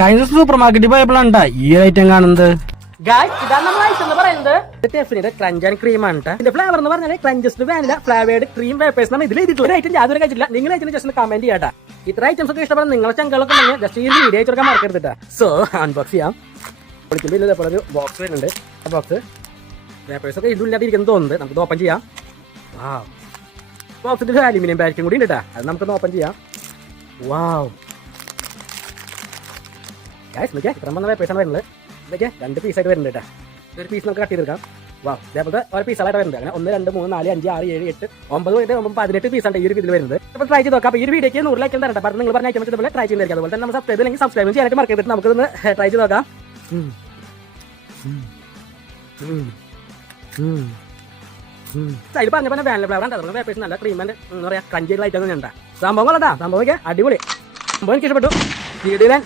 കഴിഞ്ഞ ദിവസം സൂപ്പർ മാർക്കറ്റിൽ പോയപ്പോഴാണ് ഈ ഐറ്റം കാണുന്നത്. ഇതാണ് നമ്മൾ ഐറ്റം എന്ന് പറയുന്നത് ക്രഞ്ച് ആൻഡ് ക്രീം ആണ്. ഇതിന്റെ ഫ്ലേവർ എന്ന് പറഞ്ഞാൽ crunches vanilla flavoured cream vapours ആണ് ഇതിൽ എഴുതിയിട്ടുള്ള ഐറ്റം. യാതൊരു കഴിച്ചില്ല. നിങ്ങൾ ഐറ്റം ജസ്റ്റ് കമന്റ് ചെയ്യാട്ടാ. ഇത്ര ഐറ്റംസ് ഒക്കെ ഇഷ്ടപ്പെടുന്ന നിങ്ങളെ ചങ്കളൊക്കെ ഉണ്ടെങ്കിൽ ജസ്റ്റ് ഈ വീഡിയോ അയച്ചെടുക്കാൻ മറക്കരുത്. സോ അൺബോക്സ് ചെയ്യാം. പൊളിക്കുമ്പോൾ ഇതേപോലെ ഒരു ബോക്സ് വരുന്നുണ്ട്. ആ ബോക്സ് വേപ്പേഴ്സ് ഒക്കെ ഇതില്ലാതിരിക്കുന്നു തോന്നുന്നത്. നമുക്ക് ഓപ്പൺ ചെയ്യാം. ബോക്സിന്റെ അലുമിനിയം പാക്കും കൂടി ഉണ്ട് കേട്ടോ. അത് നമുക്കൊന്ന് ഓപ്പൺ ചെയ്യാം. വാവ് ഇത്ര വന്ന വേപ്പേഴ്സാണ് വരുന്നത്. ഇതൊക്കെ 2 പീസായിട്ട് വരുന്നുണ്ട് കേട്ടോ. ഒരു പീസ് നമുക്ക് കട്ട് ചെയ്തെടുക്കാം. വാ അതേപോലത്തെ ഓരോ പീസായിട്ട് വരുന്നത്. അങ്ങനെ 1 2 3 4 5 6 7 8 9 18 പീസാണ് ഈ ഒരു ഇതിൽ വരുന്നത്. അപ്പോൾ ട്രൈ ചെയ്ത് നോക്കാം. അപ്പോൾ ഈ ഒരു വീഡിയോക്ക് 100 ലൈക്ക് തരട്ടെ. പറഞ്ഞു നിങ്ങൾ പറഞ്ഞ ഐറ്റം ഇതുപോലെ ട്രൈ ചെയ്യുന്നതായിരിക്കും. അതുപോലെ തന്നെ നമ്മൾ സബ്സ്ക്രൈബ് അല്ലെങ്കിൽ സബ്സ്ക്രൈബ് ചെയ്യാനായിട്ട് മറക്കരുത്. നമുക്കൊന്ന് ട്രൈ ചെയ്ത് നോക്കാം. സൈഡ് പറഞ്ഞ വാനില ഫ്ലേവർ ആണ്. അതുപോലെ വേപ്പേഴ്സ് നല്ല ക്രീം ആൻഡ് എന്താ പറയുക ക്രഞ്ചി ഐറ്റം തന്നെയുണ്ട്. സംഭവങ്ങളാ സംഭവമൊക്കെ അടിപൊളി. സംഭവം എനിക്ക് ഇഷ്ടപ്പെട്ടു. വീഡിയോ